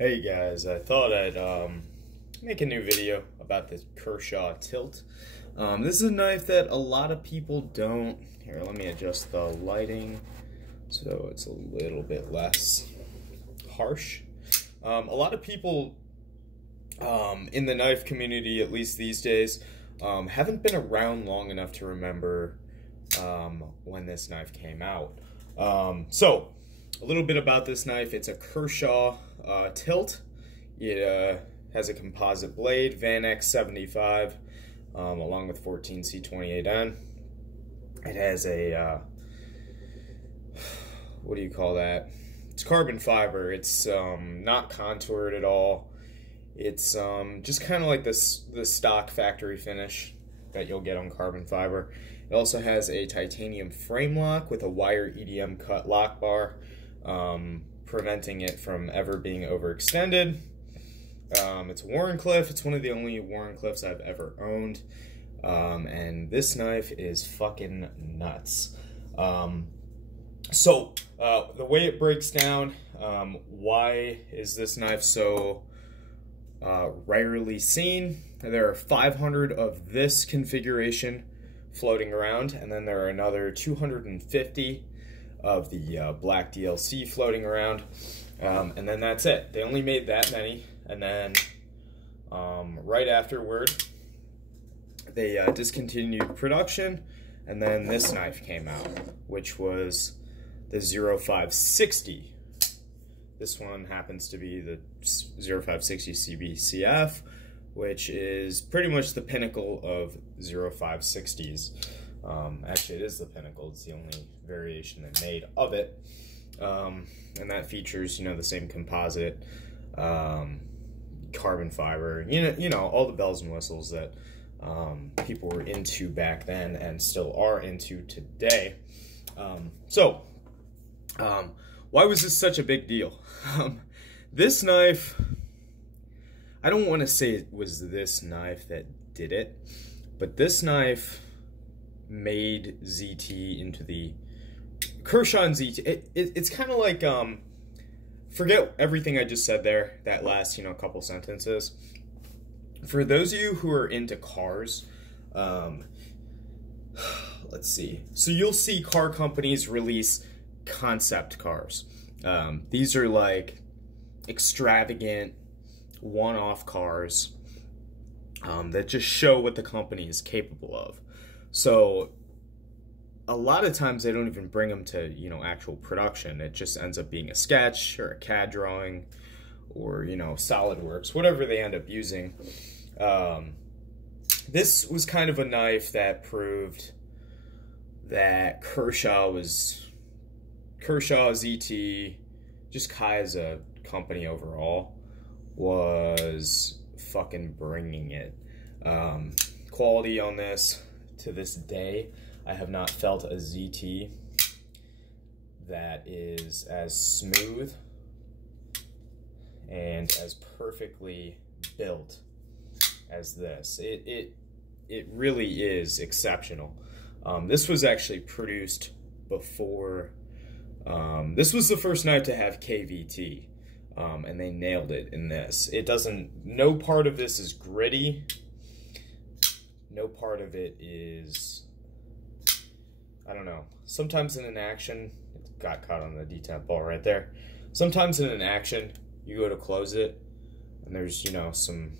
Hey guys, I thought I'd make a new video about the Kershaw tilt. This is a knife that a lot of people don't. Here, let me adjust the lighting so it's a little bit less harsh. A lot of people in the knife community, at least these days, haven't been around long enough to remember when this knife came out. So, a little bit about this knife. It's a Kershaw tilt. It has a composite blade, vanax 75, along with 14C28N. It has a, what do you call that? It's carbon fiber. It's not contoured at all. It's just kind of like the stock factory finish that you'll get on carbon fiber. It also has a titanium frame lock with a wire EDM cut lock bar, preventing it from ever being overextended. It's a Wharncliffe. It's one of the only Wharncliffes I've ever owned. And this knife is fucking nuts. So, the way it breaks down, why is this knife so rarely seen? There are 500 of this configuration floating around, and then there are another 250 of the black DLC floating around, and then that's it. They only made that many, and then right afterward they discontinued production, and then this knife came out, which was the 0560. This one happens to be the 0560 CBCF, which is pretty much the pinnacle of 0560s. Actually, it is the pinnacle. It's the only variation they made of it. And that features, the same composite, carbon fiber, you know, all the bells and whistles that people were into back then and still are into today. Why was this such a big deal? This knife, I don't want to say it was this knife that did it, but this knife made ZT into the Kershaw and ZT. It's kind of like, forget everything I just said there, that last, couple sentences. For those of you who are into cars, let's see. So you'll see car companies release concept cars. These are like extravagant one-off cars that just show what the company is capable of. So a lot of times they don't even bring them to, actual production. It just ends up being a sketch or a CAD drawing or, SolidWorks, whatever they end up using. This was kind of a knife that proved that Kershaw, ZT, just Kai as a company overall, was fucking bringing it. Quality on this, to this day, I have not felt a ZT that is as smooth and as perfectly built as this. It really is exceptional. This was actually produced before, this was the first knife to have KVT, and they nailed it in this. No part of this is gritty. No part of it is, I don't know. Sometimes in an action, it got caught on the detent ball right there. Sometimes in an action, you go to close it, and there's, some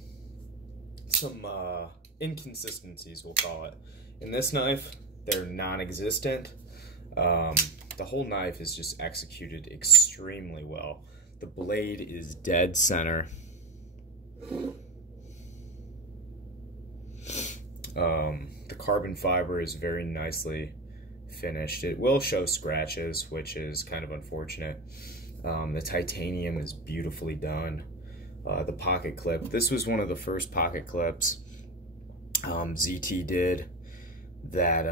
inconsistencies, we'll call it. In this knife, they're non-existent. The whole knife is just executed extremely well. The blade is dead center. The carbon fiber is very nicely finished. It will show scratches, which is kind of unfortunate. The titanium is beautifully done. The pocket clip. This was one of the first pocket clips ZT did that,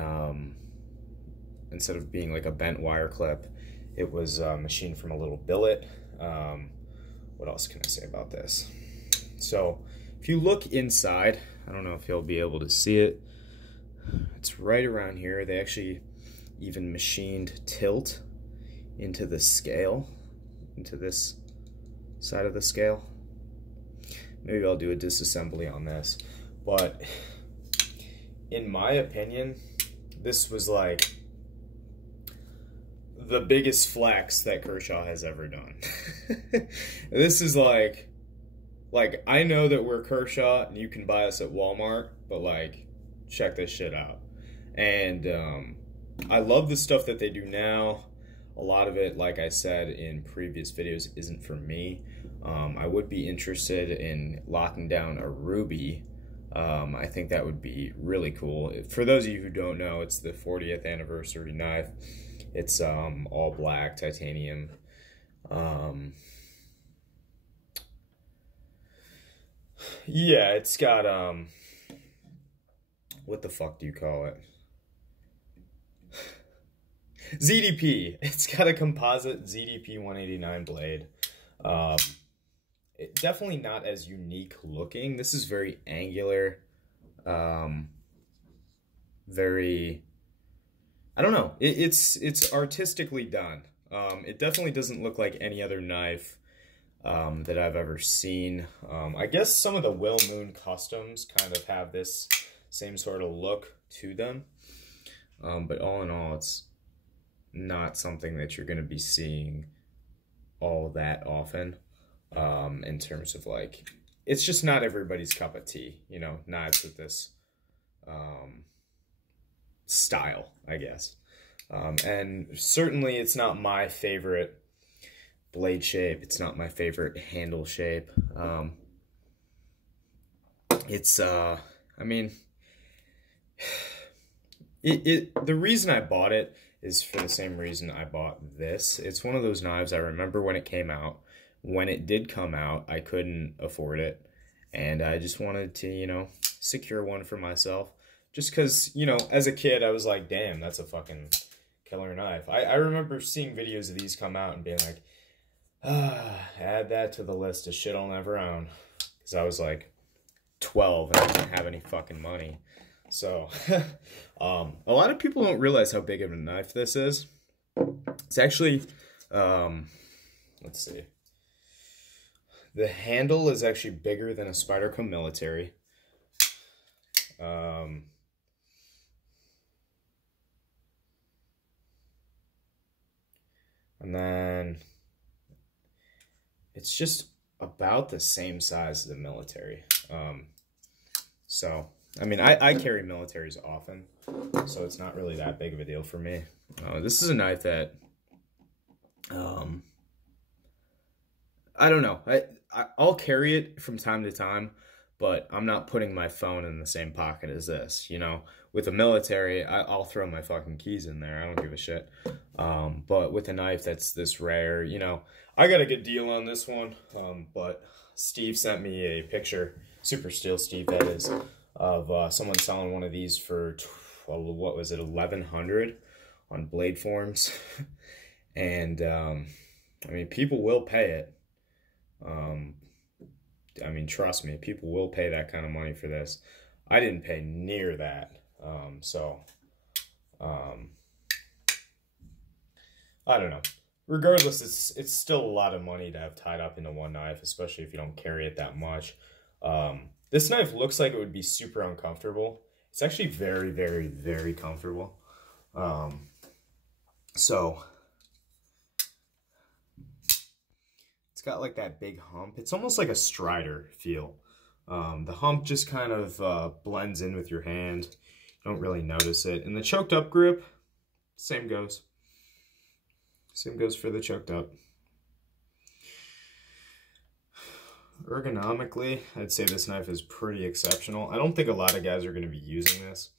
instead of being like a bent wire clip, it was machined from a little billet. What else can I say about this? So, if you look inside, I don't know if you'll be able to see it. It's right around here. They actually even machined tilt into the scale, into this side of the scale. Maybe I'll do a disassembly on this. But in my opinion, this was like the biggest flex that Kershaw has ever done. This is like I know that we're Kershaw and you can buy us at Walmart, but like, check this shit out. And I love the stuff that they do now. A lot of it, like I said in previous videos, isn't for me. I would be interested in locking down a ruby. I think that would be really cool. For those of you who don't know, it's the 40th anniversary knife. It's all black titanium. Yeah, it's got what the fuck do you call it? ZDP. It's got a composite ZDP 189 blade. Definitely not as unique looking. This is very angular. Very, I don't know. It's artistically done. It definitely doesn't look like any other knife that I've ever seen. I guess some of the Will Moon customs kind of have this same sort of look to them. But all in all, it's not something that you're going to be seeing all that often, in terms of like, it's just not everybody's cup of tea, you know, knives with this style, I guess. And certainly it's not my favorite blade shape. It's not my favorite handle shape. I mean, the reason I bought it is for the same reason I bought this. It's one of those knives I remember when it came out. When it did come out, I couldn't afford it, and I just wanted to, you know, secure one for myself. Just because, you know, as a kid, I was like, damn, that's a fucking killer knife. I remember seeing videos of these come out and being like, add that to the list of shit I'll never own. Because I was like 12 and I didn't have any fucking money. So, a lot of people don't realize how big of a knife this is. It's actually, let's see. The handle is actually bigger than a Spyderco Military. And then it's just about the same size as the Military. So, I mean, I carry militaries often, so it's not really that big of a deal for me. This is a knife that, I don't know. I'll carry it from time to time, but I'm not putting my phone in the same pocket as this, you know. With a military, I'll throw my fucking keys in there. I don't give a shit. But with a knife that's this rare, you know, I got a good deal on this one. But Steve sent me a picture, Super Steel Steve that is, of someone selling one of these for, what was it, $1,100 on Blade Forms. And, I mean, people will pay it. I mean, trust me, people will pay that kind of money for this. I didn't pay near that. I don't know. Regardless, it's still a lot of money to have tied up into one knife, especially if you don't carry it that much. This knife looks like it would be super uncomfortable. It's actually very, very, very comfortable. So it's got like that big hump. It's almost like a Strider feel. The hump just kind of blends in with your hand. You don't really notice it. And the choked up grip, same goes. Same goes for the choked up. Ergonomically, I'd say this knife is pretty exceptional. I don't think a lot of guys are going to be using this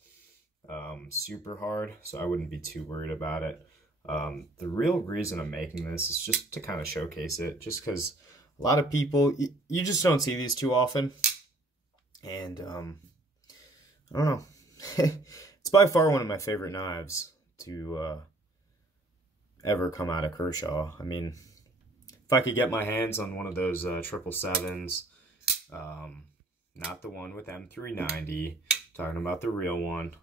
super hard, so I wouldn't be too worried about it. The real reason I'm making this is just to kind of showcase it, just because a lot of people, you just don't see these too often. And, I don't know. It's by far one of my favorite knives to ever come out of Kershaw. I mean, if I could get my hands on one of those 777s, not the one with M390, talking about the real one,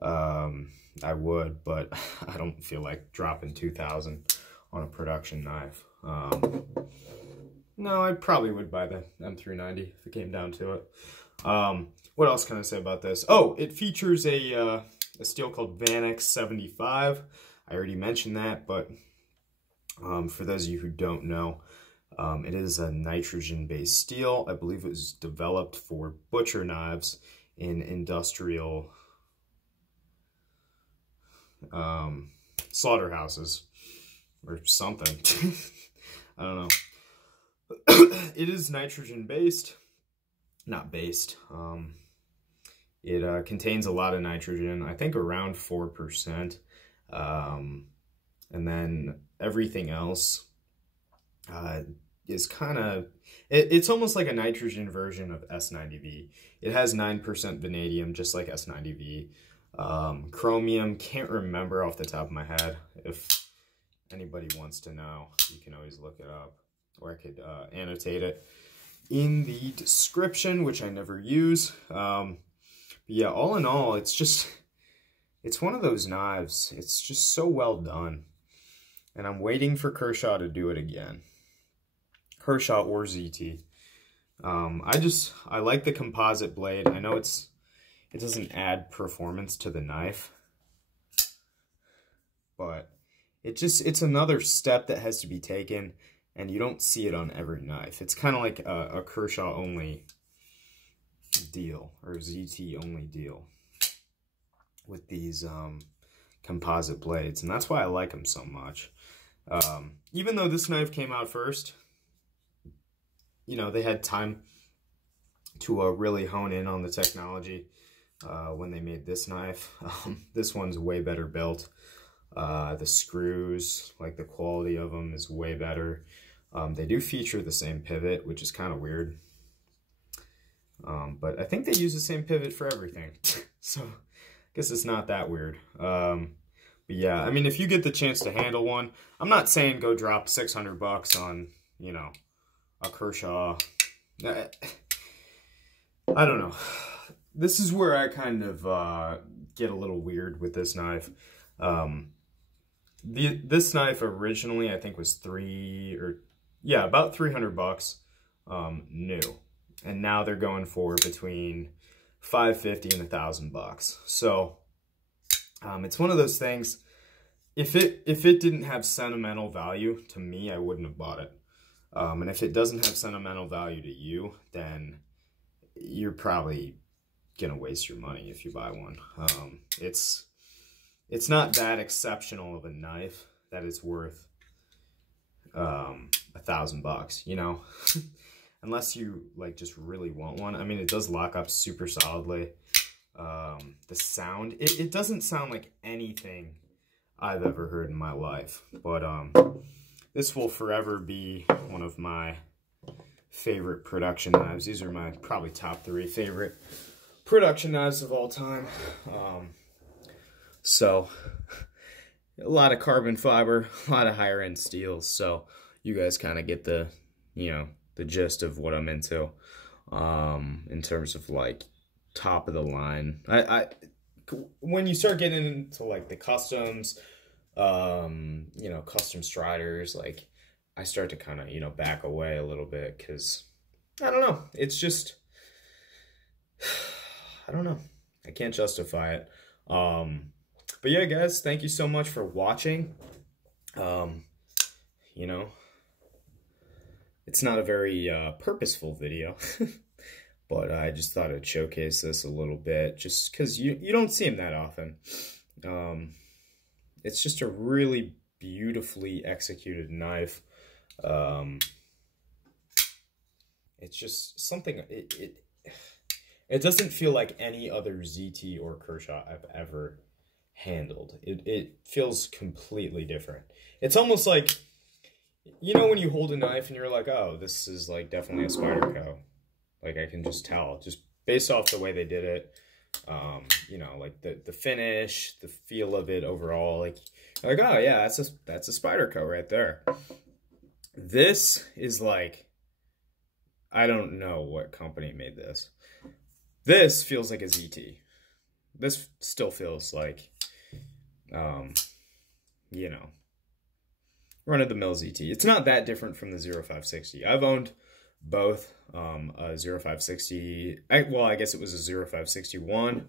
I would, but I don't feel like dropping $2,000 on a production knife. No, I probably would buy the M390 if it came down to it. What else can I say about this? Oh, it features a steel called vanax 75. I already mentioned that, but for those of you who don't know, it is a nitrogen-based steel. I believe it was developed for butcher knives in industrial slaughterhouses or something. I don't know. It is nitrogen-based. Not based. It contains a lot of nitrogen, I think around 4%. And then everything else is kind of, it's almost like a nitrogen version of S90V. It has 9% vanadium, just like S90V. Chromium, can't remember off the top of my head. If anybody wants to know, you can always look it up, or I could annotate it in the description, which I never use. But yeah, all in all, it's one of those knives. It's just so well done. And I'm waiting for Kershaw to do it again. Kershaw or ZT. I like the composite blade. I know it doesn't add performance to the knife, but it's another step that has to be taken, and you don't see it on every knife. It's kind of like a Kershaw only deal, or ZT only deal with these composite blades, and that's why I like them so much. Even though this knife came out first, you know, they had time to really hone in on the technology when they made this knife. This one's way better built. The screws, like the quality of them is way better. They do feature the same pivot, which is kind of weird. But I think they use the same pivot for everything. So I guess it's not that weird. But yeah, I mean, if you get the chance to handle one, I'm not saying go drop 600 bucks on, you know, a Kershaw. I don't know. This is where I kind of get a little weird with this knife. This knife originally, I think, was about 300 bucks new. And now they're going for between $550 and $1,000 bucks. So it's one of those things. If it didn't have sentimental value to me, I wouldn't have bought it. And if it doesn't have sentimental value to you, then you're probably gonna waste your money if you buy one. It's not that exceptional of a knife that it's worth $1,000 bucks, you know. Unless you like just really want one. I mean, it does lock up super solidly. The sound, it doesn't sound like anything I've ever heard in my life. But this will forever be one of my favorite production knives. These are my probably top 3 favorite production knives of all time. So a lot of carbon fiber, a lot of higher end steels. So you guys kind of get the, you know, the gist of what I'm into in terms of like top of the line. When you start getting into like the customs, you know, custom striders, like I start to kind of, you know, back away a little bit because I don't know. It's just, I don't know. I can't justify it. But yeah, guys, thank you so much for watching. You know, it's not a very purposeful video, but I just thought I'd showcase this a little bit just because you don't see them that often. It's just a really beautifully executed knife. It's just something, it doesn't feel like any other ZT or Kershaw I've ever handled. It feels completely different. It's almost like, you know, when you hold a knife and you're like, oh, this is like definitely a Spyderco. Like I can just tell, just based off the way they did it. You know, like the finish, the feel of it overall, like oh yeah, that's a Spyderco right there. This is like, I don't know what company made this. This feels like a ZT. This still feels like, you know, run-of-the-mill ZT. It's not that different from the 0560. I've owned both, a 0560, well, I guess it was a 0561,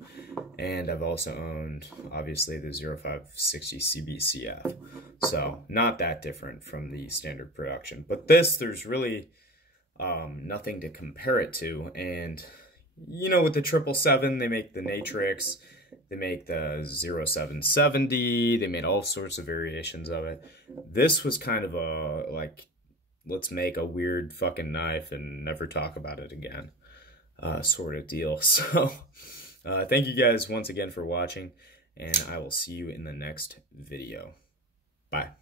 and I've also owned, obviously, the 0560 CBCF. So, not that different from the standard production. But this, there's really nothing to compare it to, and, you know, with the 777, they make the Natrix, they make the 0770, they made all sorts of variations of it. This was kind of a, like, let's make a weird fucking knife and never talk about it again sort of deal. So, thank you guys once again for watching, and I will see you in the next video. Bye.